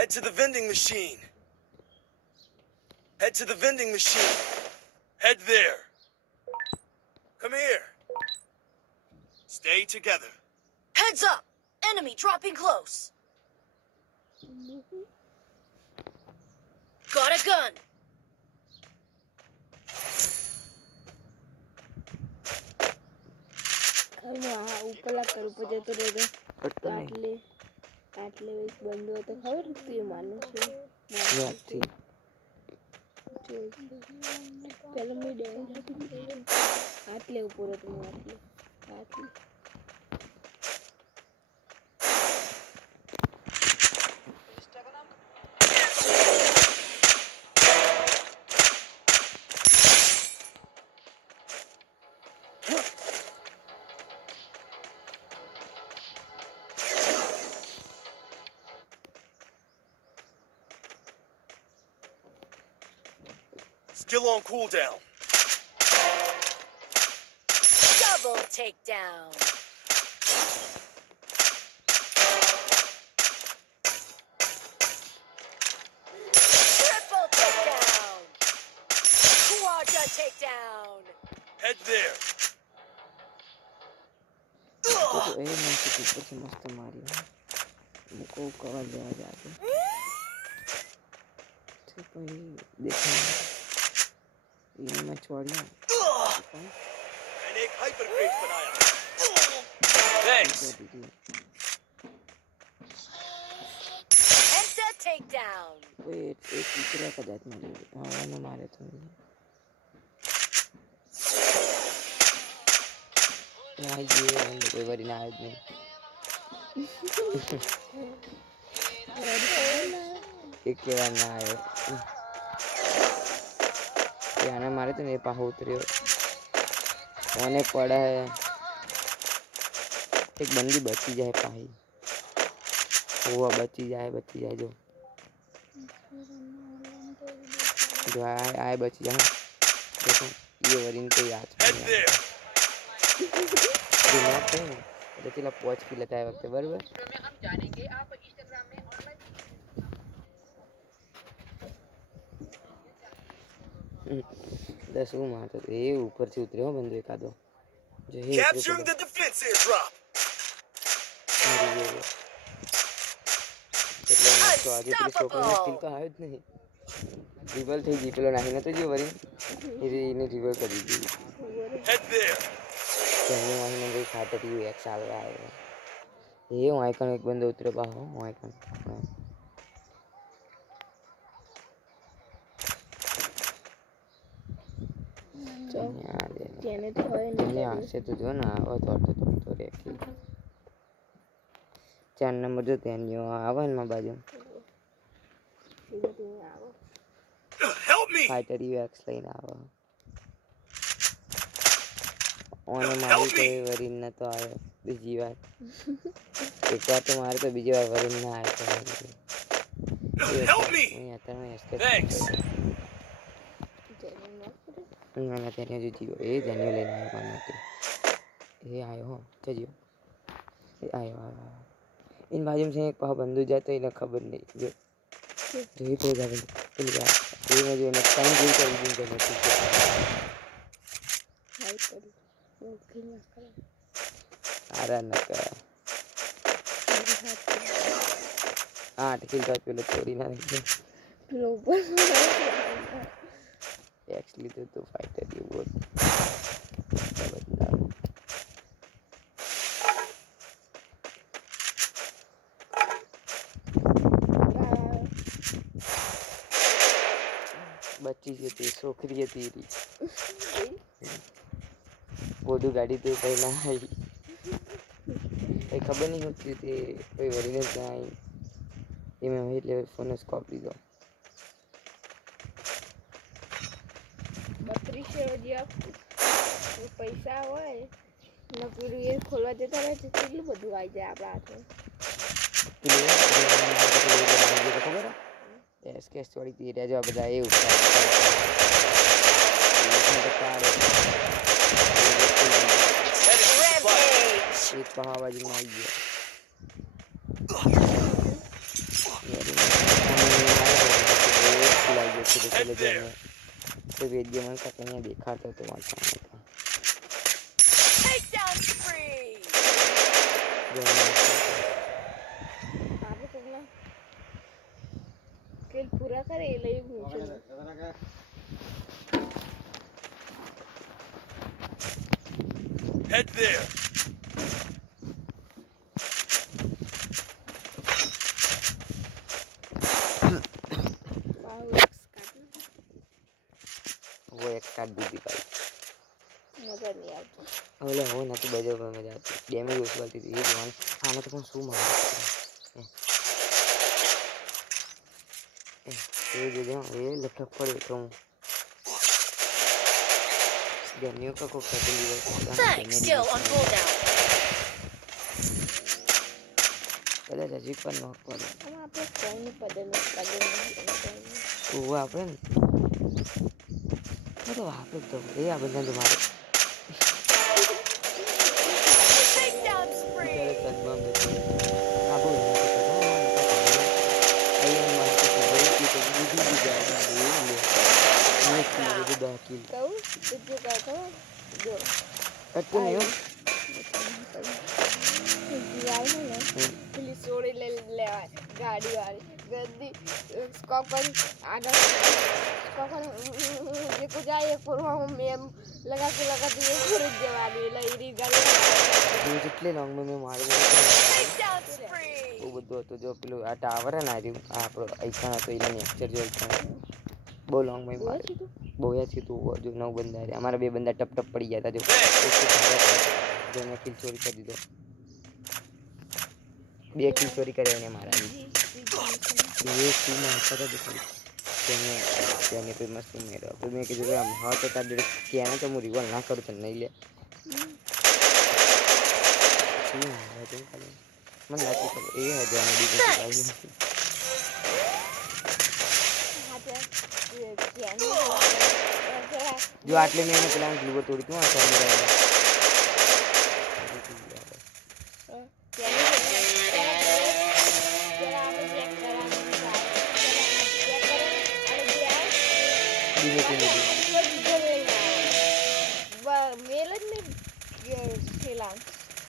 Head to the vending machine. Head to the vending machine. Head there. Come here. Stay together. Heads up! Enemy dropping close. Got a gun. ઉપરલા કર ઉપર જતો રહ્યો આટલે એક બંદો હતો ખબર હતી માનું છે પેલો મેં ડેમેજ આપી આટલે ઉપર હતો આટલે Still on cooldown. Double takedown. Triple takedown. Quadra takedown. Head there. એ નથી પછી મસ્ત મારી મૂકો કવર દેવા જાતે છે પછી દેખાય ये मैं छोड़िया मैंने एक हाइपर क्रेट बनाया. Thanks. Enter takedown. वेट एक दूसरा का जात मारे हाँ ना मारे तो ना ये कोई बारी ना आए नहीं एक के बार ना आए याने मारे तो नहीं पाहु उतरियो ओने पड़ा है एक बंदी बची जाए पाही वो बची जाए जो आए बची जाए देखो ये वरीन को याद दिमाग है तो चला पहुंच की लेता है वक्त बराबर हम जानेंगे आप इंस्टाग्राम में ऑनलाइन दस वो मारता ये ऊपर से उतरे हो बंदे का दो जो है Capturing the defense airdrop. એટલે તો આજે પેલી છોકરીને સ્કિલ તો આવ્યો જ નહીં રિવલ થઈ ગઈ પેલો નાની નતો જો વરી એને રિવલ કરી દીધી Head there. તેની વાહી નંબર ખાતર યુ એક્સ આવે આવે એ હું આઈકન એક બંદો ઉતરે પાહો હું આઈકન જેને તો હોય ને હશે તો જો ને આવો તો રે 4 નંબર જો તેની આવે ને બાજુ Help me. ફાઈટર યુએક્સ લઈને આવો ઓને મારી કોઈ વરીન ન તો આવે બીજી વાર એક વાર તો મારે તો બીજી વાર વરીન ના આવે Help me. Thanks. ના તેને જો જીવો એ જેન્યુ લઈને આવ્યો મારા માટે એ આવ્યો હો જજો એ આવ્યો इन बाजू में से एक पाव बंदू जाए तो इन्हें खबर नहीं जो ही पे जा बंदू चल गया ये मैं जो है टाइम भी कर दिन करने की आरा न का 8 किल का पेलो छोड़ी ना रखी एक्चुअली तो फाइटर ये बहुत बच्ची जो थी छोकरी थी बोधू गाड़ी तो पहला आई खबर नहीं होती थी कोई वरी ने क्या आई ये मैं वही ले फोन स्कॉप ली दो 32 પૈસા હોય ને પેલું એ ખોલવા જતા રહે કેટલું બધું આવી જાય આપણા હાથમાં ખબર એસકેસ થોડી તી રહ્યા જો આ બધા એ ઉપર એક પહાવા બાજુમાં આવી ગયો એટલે જો અમે કોઈ વેદ્ય મને કાંઈ અહીંયા દેખાતો હતો વાંચવાનું Takedown spree. આપણે કોકના કિલ પૂરા કરે એ લઈ હું છું Head there. વાવ એક્સ કાઢ वो एक काट दीदी भाई મજા નહીં આવતી ઓલે હો નથી બજાર પર મજા આવતી ડેમેજ ઓછી વાળતી હતી એ જોવાનું આમાં તો પણ શું મારે એ જોજે એ લપટક પડે તો હું ગેમ્યો કા કોઈ ફેકલ દીધો Thanks. Still on cooldown. કદાચ હજી પણ નોક પડે આમાં આપણે કોઈની પદે ઓ આપણે ને તો આપણે તો એ આ બધા તો મારે Takedown spree. તદ્દન દેખો આ બહુ અહીંયા મારે તો બહુ કે બુદ્ધિ જાય એ બધું દાખલ કહું તું જે કહો જો કટકે નહીં જીવાય ને પેલી સોડી લેવાય ગાડી વાળી ગદ્દી સ્કોપર આગળ સ્કોપર જે को जाए पूर्व में लगा के खरीद देवानी लईरी गाड़ी જેટલી લોંગ મેં મારું Takedown spree. બહુ બધું હતું જો પેલું આ ટાવર હે ને આ આપણો આઈકન હતો એના નેક્ચર જો બહુ લોંગ મેં મારું બહુ યાદ છે તું જો 9 બંદા રહ્યા અમારા 2 બંદા ટપ ટપ પડી ગયા હતા જો મેં કિલ ચોરી કરી દીધો 2 કિલ ચોરી કર્યા એને મારા ये શું માં હતા દેખાડી તેને કોઈ મસ્ત મેળો તો મેં કીધું કે આમ હા તો તાર જોડે ક્યાં તો હું રિવોલ્વ ના કરું તો નહીં લે શું હતું ખાલી મને લાગતું ખબર એ હજાર ને બીજું કાંઈ નથી જો આટલે મેં એને પેલા ગ્લુઓ તોડી તું આ સામે રહ્યા ધીમે ધીમે